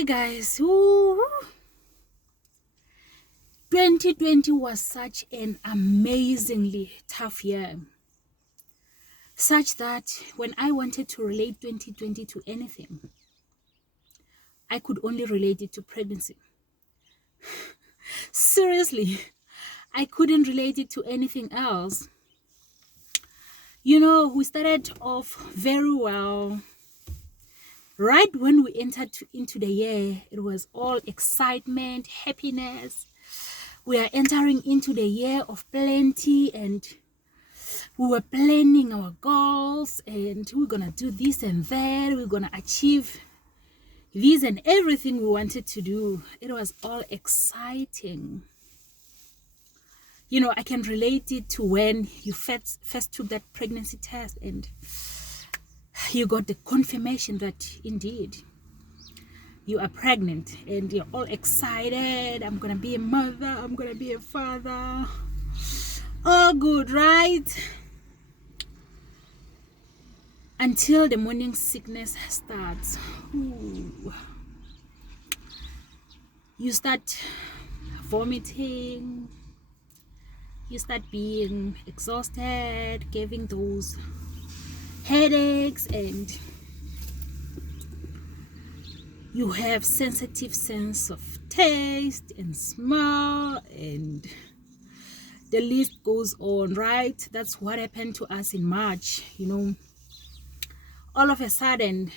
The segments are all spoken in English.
Hey guys, 2020 was such an amazingly tough year, such that when I wanted to relate 2020 to anything, I could only relate it to pregnancy. Seriously, I couldn't relate it to anything else. We started off very well. Right when we entered into the year, it was all excitement, happiness. We are entering into the year of plenty, and we were planning our goals, and we're gonna do this and that. We're gonna achieve this and everything we wanted to do. It was all exciting. I can relate it to when you first took that pregnancy test and you got the confirmation that indeed you are pregnant, and you're all excited. I'm gonna be a mother, I'm gonna be a father. All good, right? Until the morning sickness starts. Ooh. You start vomiting, you start being exhausted, getting those headaches, and you have sensitive sense of taste and smell, and the list goes on, right? That's what happened to us in March. All of a sudden,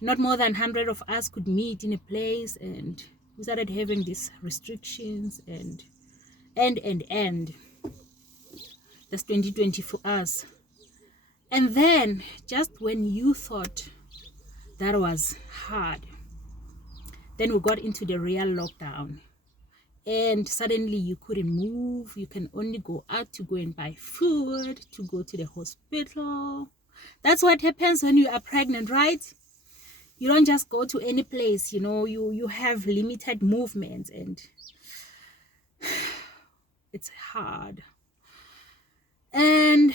not more than 100 of us could meet in a place, and we started having these restrictions and that's 2020 for us. And then just when you thought that was hard, then we got into the real lockdown, and suddenly you couldn't move. You can only go out to go and buy food, to go to the hospital. That's what happens when you are pregnant, right? You don't just go to any place. You have limited movement, and it's hard. And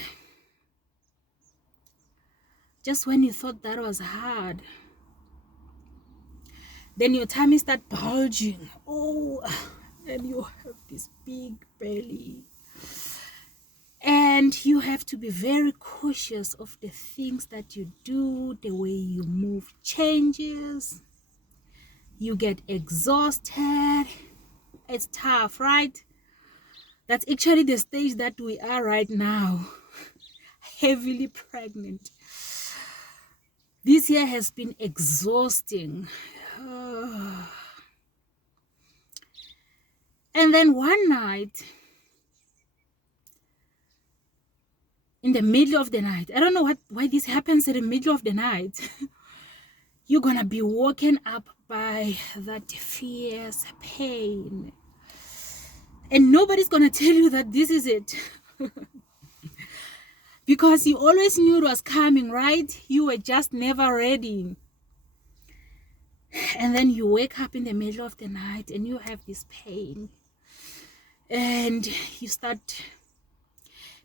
just when you thought that was hard, then your tummy start bulging. And you have this big belly, and you have to be very cautious of the things that you do. The way you move changes. You get exhausted. It's tough, right? That's actually the stage that we are right now. Heavily pregnant. This year has been exhausting. And then one night, in the middle of the night, I don't know why this happens in the middle of the night. You're gonna be woken up by that fierce pain, and nobody's gonna tell you that this is it. Because you always knew it was coming, right? You were just never ready. And then you wake up in the middle of the night and you have this pain, and you start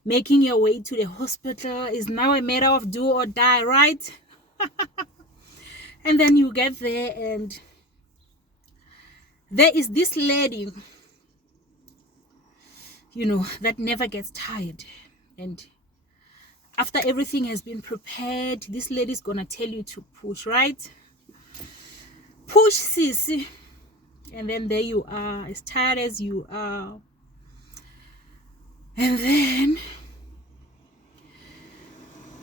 making your way to the hospital. Is now a matter of do or die, right? And then you get there, and there is this lady, that never gets tired. And after everything has been prepared, this lady's gonna tell you to push, right? Push, sis. And then there you are, as tired as you are. And then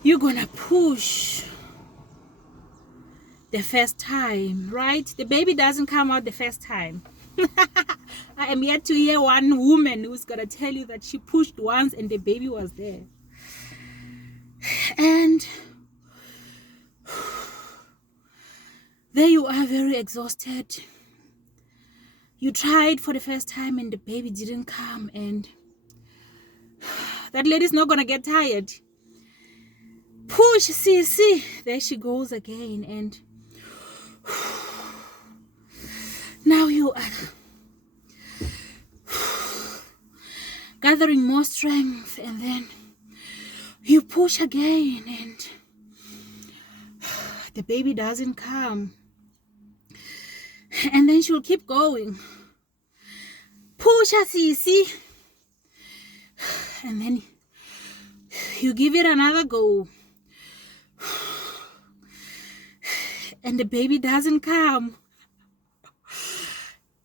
you're gonna push the first time, right? The baby doesn't come out the first time. I am yet to hear one woman who's gonna tell you that she pushed once and the baby was there. And there you are, very exhausted. You tried for the first time and the baby didn't come, and that lady's not gonna get tired. Push, see, there she goes again, and now you are gathering more strength, and then you push again, and the baby doesn't come. And then she'll keep going. Push us, see. And then you give it another go. And the baby doesn't come.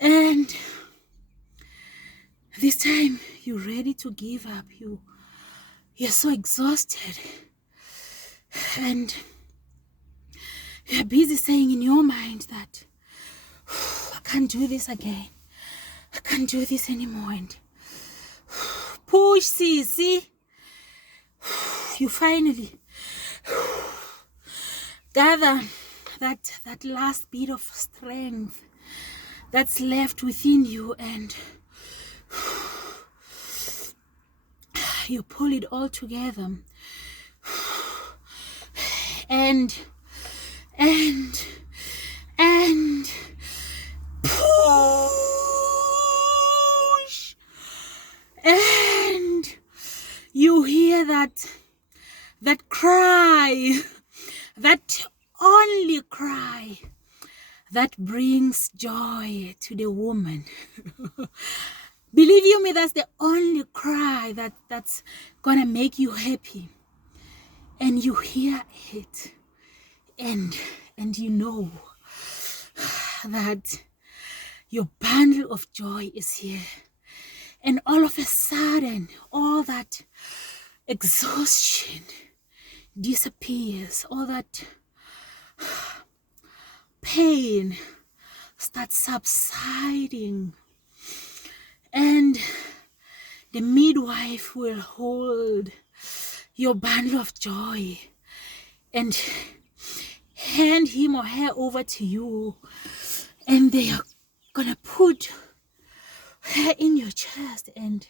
And this time you're ready to give up. You're so exhausted. And you're busy saying in your mind that I can't do this again. I can't do this anymore. And push, see. You finally gather that last bit of strength that's left within you, and you pull it all together, and push, and you hear that cry, that only cry that brings joy to the woman. Believe you me, that's the only cry that's gonna make you happy. And you hear it, and you know that your bundle of joy is here. And all of a sudden, all that exhaustion disappears, all that pain starts subsiding, and the midwife will hold your bundle of joy and hand him or her over to you, and they are gonna put her in your chest, and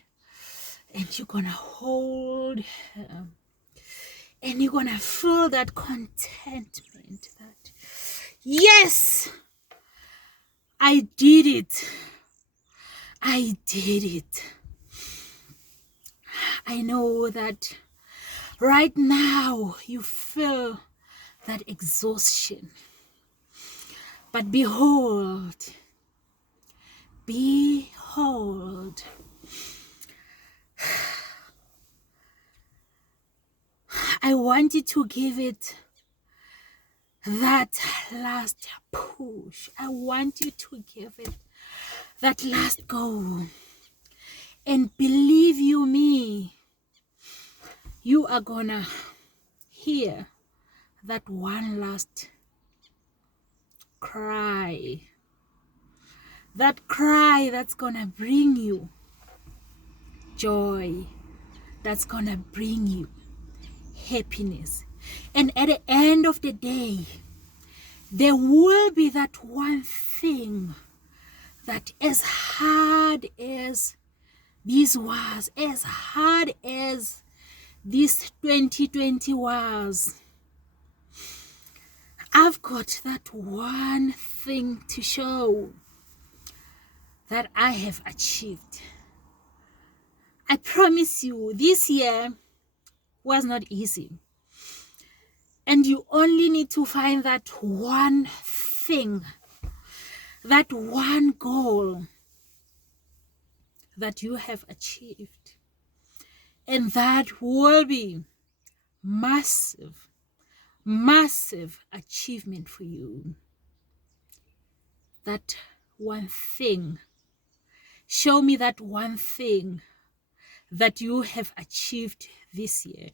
you're gonna hold her, and you're gonna feel that contentment that, yes, I did it. I did it. I know that right now you feel that exhaustion. But behold, I want you to give it that last push. I want you to give it that last go. And believe you me, you are gonna hear that one last cry. That cry that's gonna bring you joy, that's gonna bring you happiness. And at the end of the day, there will be that one thing that, as hard as this was, as hard as this 2020 was, I've got that one thing to show that I have achieved. I promise you, this year was not easy. And you only need to find that one thing, that one goal that you have achieved. And that will be massive, massive achievement for you. That one thing. Show me that one thing that you have achieved this year.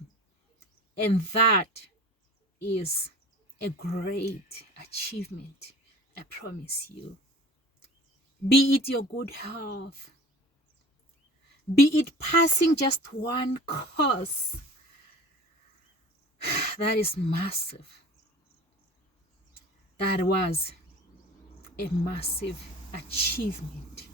And that is a great achievement, I promise you. Be it your good health, be it passing just one course, that is massive. That was a massive achievement.